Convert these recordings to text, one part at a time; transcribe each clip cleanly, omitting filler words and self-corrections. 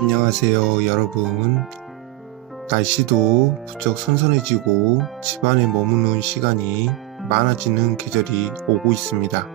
안녕하세요, 여러분. 날씨도 부쩍 선선해지고 집안에 머무는 시간이 많아지는 계절이 오고 있습니다.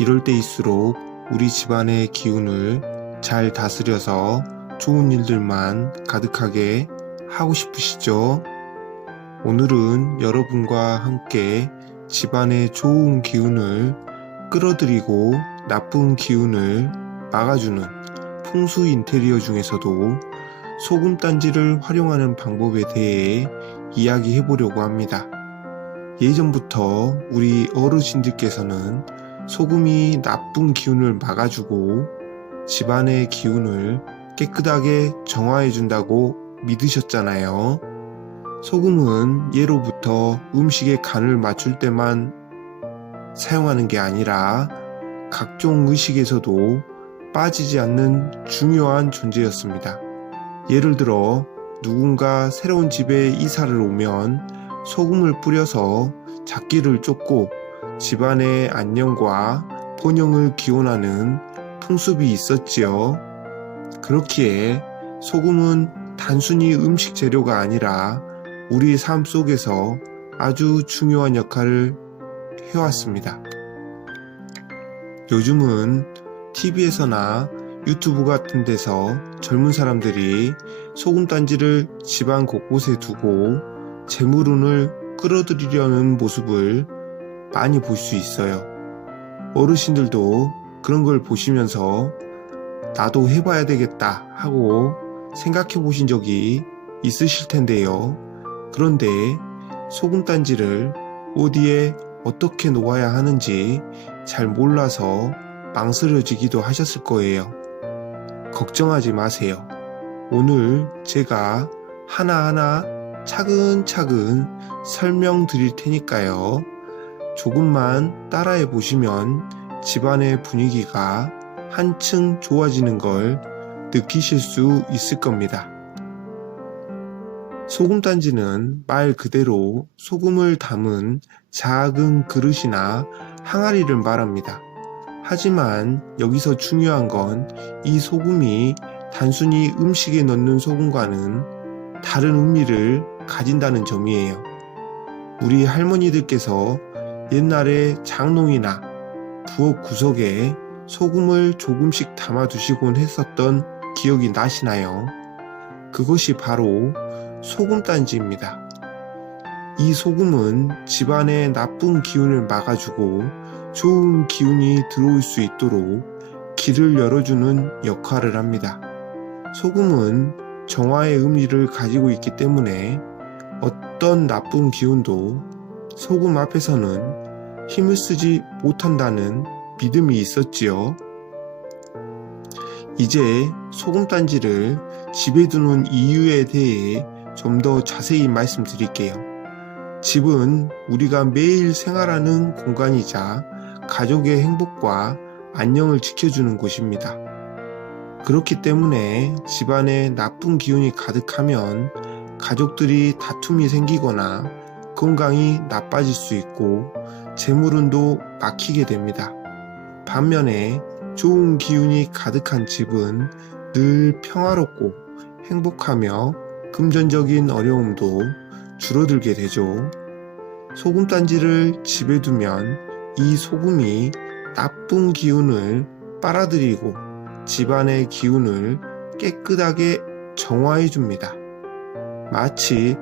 이럴 때일수록 우리 집안의 기운을 잘 다스려서 좋은 일들만 가득하게 하고 싶으시죠? 오늘은 여러분과 함께 집안의 좋은 기운을 끌어들이고 나쁜 기운을 막아주는 풍수 인테리어 중에서도 소금단지를 활용하는 방법에 대해 이야기해 보려고 합니다. 예전부터 우리 어르신들께서는 소금이 나쁜 기운을 막아주고 집안의 기운을 깨끗하게 정화해 준다고 믿으셨잖아요. 소금은 예로부터 음식의 간을 맞출 때만 사용하는 게 아니라 각종 의식에서도 빠지지 않는 중요한 존재였습니다. 예를 들어 누군가 새로운 집에 이사를 오면 소금을 뿌려서 잡기를 쫓고 집안의 안녕과 번영을 기원하는 풍습이 있었지요. 그렇기에 소금은 단순히 음식 재료가 아니라 우리 삶 속에서 아주 중요한 역할을 해왔습니다. 요즘은 TV에서나 유튜브 같은 데서 젊은 사람들이 소금단지를 집안 곳곳에 두고 재물운을 끌어들이려는 모습을 많이 볼 수 있어요. 어르신들도 그런 걸 보시면서 나도 해봐야 되겠다 하고 생각해 보신 적이 있으실 텐데요. 그런데 소금단지를 어디에 어떻게 놓아야 하는지 잘 몰라서 망설여지기도 하셨을 거예요. 걱정하지 마세요. 오늘 제가 하나하나 차근차근 설명드릴 테니까요. 조금만 따라해 보시면 집안의 분위기가 한층 좋아지는 걸 느끼실 수 있을 겁니다. 소금단지는 말 그대로 소금을 담은 작은 그릇이나 항아리를 말합니다. 하지만 여기서 중요한 건 이 소금이 단순히 음식에 넣는 소금과는 다른 의미를 가진다는 점이에요. 우리 할머니들께서 옛날에 장롱이나 부엌 구석에 소금을 조금씩 담아두시곤 했었던 기억이 나시나요? 그것이 바로 소금단지입니다. 이 소금은 집안의 나쁜 기운을 막아주고 좋은 기운이 들어올 수 있도록 길을 열어주는 역할을 합니다. 소금은 정화의 의미를 가지고 있기 때문에 어떤 나쁜 기운도 소금 앞에서는 힘을 쓰지 못한다는 믿음이 있었지요. 이제 소금단지를 집에 두는 이유에 대해 좀 더 자세히 말씀드릴게요. 집은 우리가 매일 생활하는 공간이자 가족의 행복과 안녕을 지켜주는 곳입니다. 그렇기 때문에 집안에 나쁜 기운이 가득하면 가족들이 다툼이 생기거나 건강이 나빠질 수 있고 재물운도 막히게 됩니다. 반면에 좋은 기운이 가득한 집은 늘 평화롭고 행복하며 금전적인 어려움도 줄어들게 되죠. 소금단지를 집에 두면 이 소금이 나쁜 기운을 빨아들이고 집안의 기운을 깨끗하게 정화해 줍니다. 마치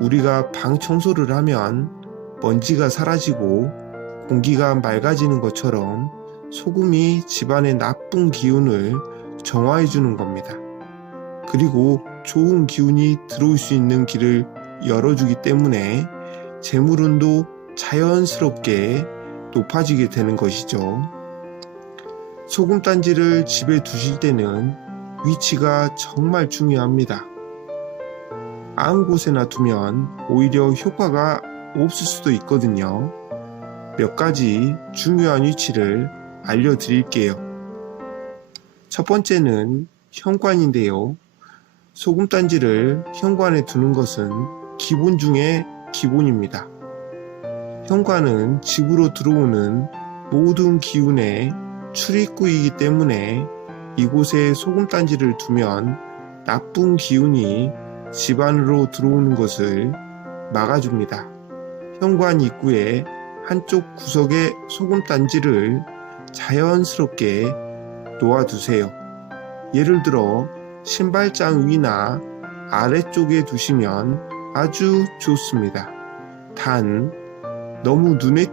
우리가 방 청소를 하면 먼지가 사라지고 공기가 맑아지는 것처럼 소금이 집안의 나쁜 기운을 정화해 주는 겁니다. 그리고 좋은 기운이 들어올 수 있는 길을 열어주기 때문에 재물운도 자연스럽게 높아지게 되는 것이죠. 소금단지를 집에 두실 때는 위치가 정말 중요합니다. 아무 곳에나 두면 오히려 효과가 없을 수도 있거든요. 몇 가지 중요한 위치를 알려드릴게요. 첫 번째는 현관인데요. 소금단지를 현관에 두는 것은 기본 중에 기본입니다. 현관은 집으로 들어오는 모든 기운의 출입구이기 때문에 이곳에 소금단지를 두면 나쁜 기운이 집 안으로 들어오는 것을 막아줍니다. 현관 입구의 한쪽 구석에 소금단지를 자연스럽게 놓아두세요. 예를 들어 신발장 위나 아래쪽에 두시면 아주 좋습니다. 단 너무 눈에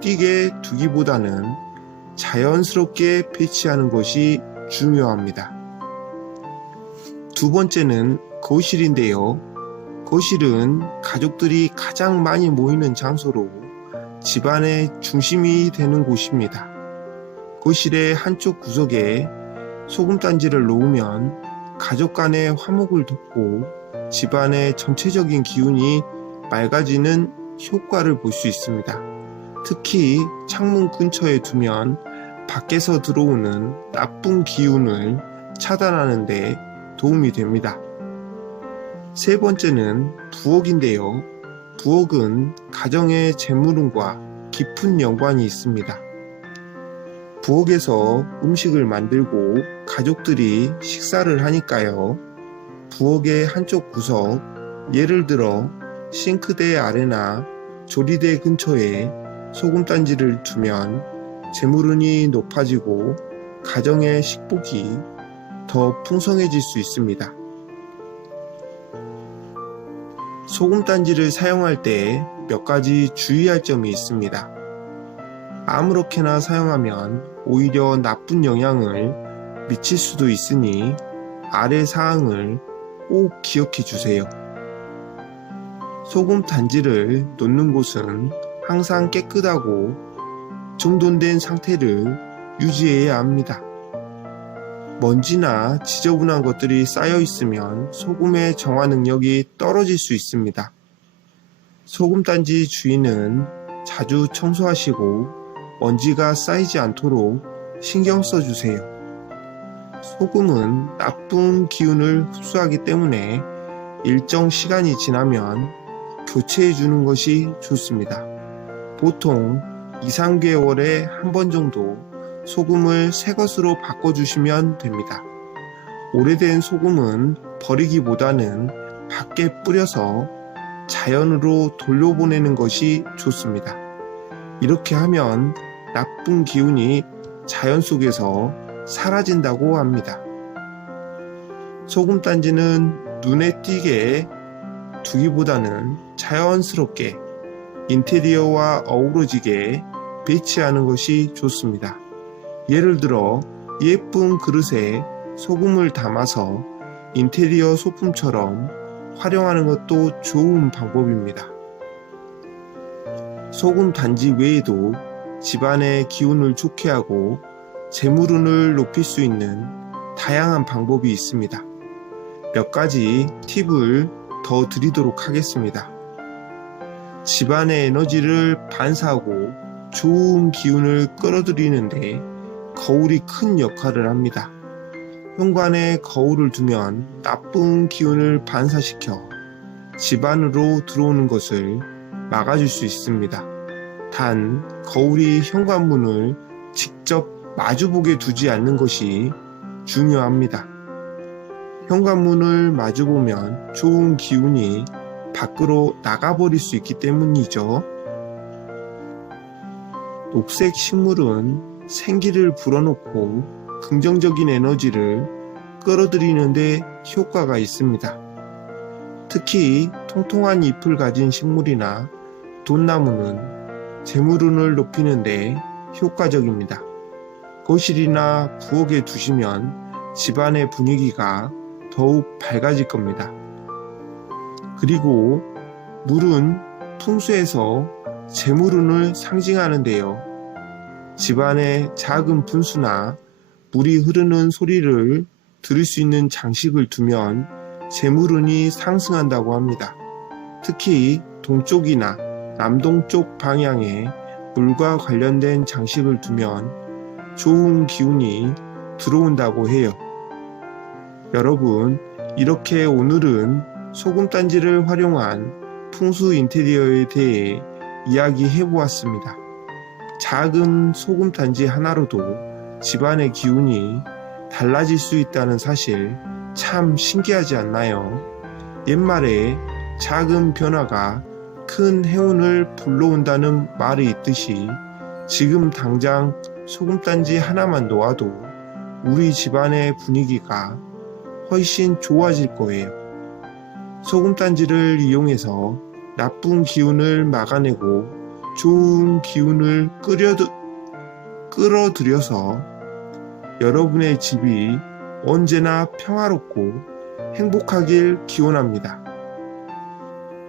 띄게 두기보다는 자연스럽게 배치하는 것이 중요합니다. 두 번째는 거실인데요. 거실은 가족들이 가장 많이 모이는 장소로 집안의 중심이 되는 곳입니다. 거실의 한쪽 구석에 소금단지를 놓으면 가족 간의 화목을 돕고 집안의 전체적인 기운이 맑아지는 효과를 볼 수 있습니다. 특히 창문 근처에 두면 밖에서 들어오는 나쁜 기운을 차단하는 데 도움이 됩니다. 세 번째는 부엌인데요. 부엌은 가정의 재물운과 깊은 연관이 있습니다. 부엌에서 음식을 만들고 가족들이 식사를 하니까요. 부엌의 한쪽 구석, 예를 들어 싱크대 아래나 조리대 근처에 소금단지를 두면 재물운이 높아지고 가정의 식복이 더 풍성해질 수 있습니다. 소금단지를 사용할 때 몇 가지 주의할 점이 있습니다. 아무렇게나 사용하면 오히려 나쁜 영향을 미칠 수도 있으니 아래 사항을 꼭 기억해 주세요. 소금단지를 놓는 곳은 항상 깨끗하고 정돈된 상태를 유지해야 합니다. 먼지나 지저분한 것들이 쌓여 있으면 소금의 정화 능력이 떨어질 수 있습니다. 소금단지 주인은 자주 청소하시고 먼지가 쌓이지 않도록 신경 써주세요. 소금은 나쁜 기운을 흡수하기 때문에 일정 시간이 지나면 교체해 주는 것이 좋습니다. 보통 2-3개월에 한 번 정도 소금을 새 것으로 바꿔주시면 됩니다. 오래된 소금은 버리기보다는 밖에 뿌려서 자연으로 돌려보내는 것이 좋습니다. 이렇게 하면 나쁜 기운이 자연 속에서 사라진다고 합니다. 소금단지는 눈에 띄게 두기보다는 자연스럽게 인테리어와 어우러지게 배치하는 것이 좋습니다. 예를 들어 예쁜 그릇에 소금을 담아서 인테리어 소품처럼 활용하는 것도 좋은 방법입니다. 소금 단지 외에도 집안의 기운을 좋게 하고 재물운을 높일 수 있는 다양한 방법이 있습니다. 몇 가지 팁을 더 드리도록 하겠습니다. 집안의 에너지를 반사하고 좋은 기운을 끌어들이는데 거울이 큰 역할을 합니다. 현관에 거울을 두면 나쁜 기운을 반사시켜 집 안으로 들어오는 것을 막아줄 수 있습니다. 단, 거울이 현관문을 직접 마주보게 두지 않는 것이 중요합니다. 현관문을 마주보면 좋은 기운이 밖으로 나가버릴 수 있기 때문이죠. 녹색 식물은 생기를 불어넣고 긍정적인 에너지를 끌어들이는 데 효과가 있습니다. 특히 통통한 잎을 가진 식물이나 돈나무는 재물운을 높이는 데 효과적입니다. 거실이나 부엌에 두시면 집안의 분위기가 더욱 밝아질 겁니다. 그리고 물은 풍수에서 재물운을 상징하는데요. 집안에 작은 분수나 물이 흐르는 소리를 들을 수 있는 장식을 두면 재물운이 상승한다고 합니다. 특히 동쪽이나 남동쪽 방향에 물과 관련된 장식을 두면 좋은 기운이 들어온다고 해요. 여러분, 이렇게 오늘은 소금단지를 활용한 풍수 인테리어에 대해 이야기해 보았습니다. 작은 소금단지 하나로도 집안의 기운이 달라질 수 있다는 사실 참 신기하지 않나요? 옛말에 작은 변화가 큰 행운을 불러온다는 말이 있듯이 지금 당장 소금단지 하나만 놓아도 우리 집안의 분위기가 훨씬 좋아질 거예요. 소금단지를 이용해서 나쁜 기운을 막아내고 좋은 기운을 끌어들여서 여러분의 집이 언제나 평화롭고 행복하길 기원합니다.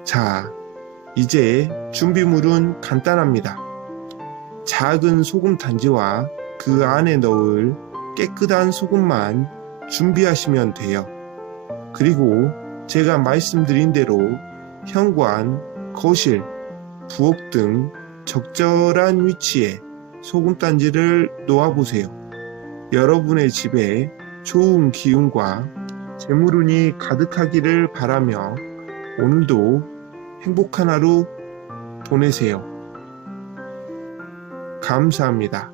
자, 이제 준비물은 간단합니다. 작은 소금 단지와 그 안에 넣을 깨끗한 소금만 준비하시면 돼요. 그리고 제가 말씀드린 대로 현관, 거실, 부엌 등 적절한 위치에 소금단지를 놓아보세요. 여러분의 집에 좋은 기운과 재물운이 가득하기를 바라며 오늘도 행복한 하루 보내세요. 감사합니다.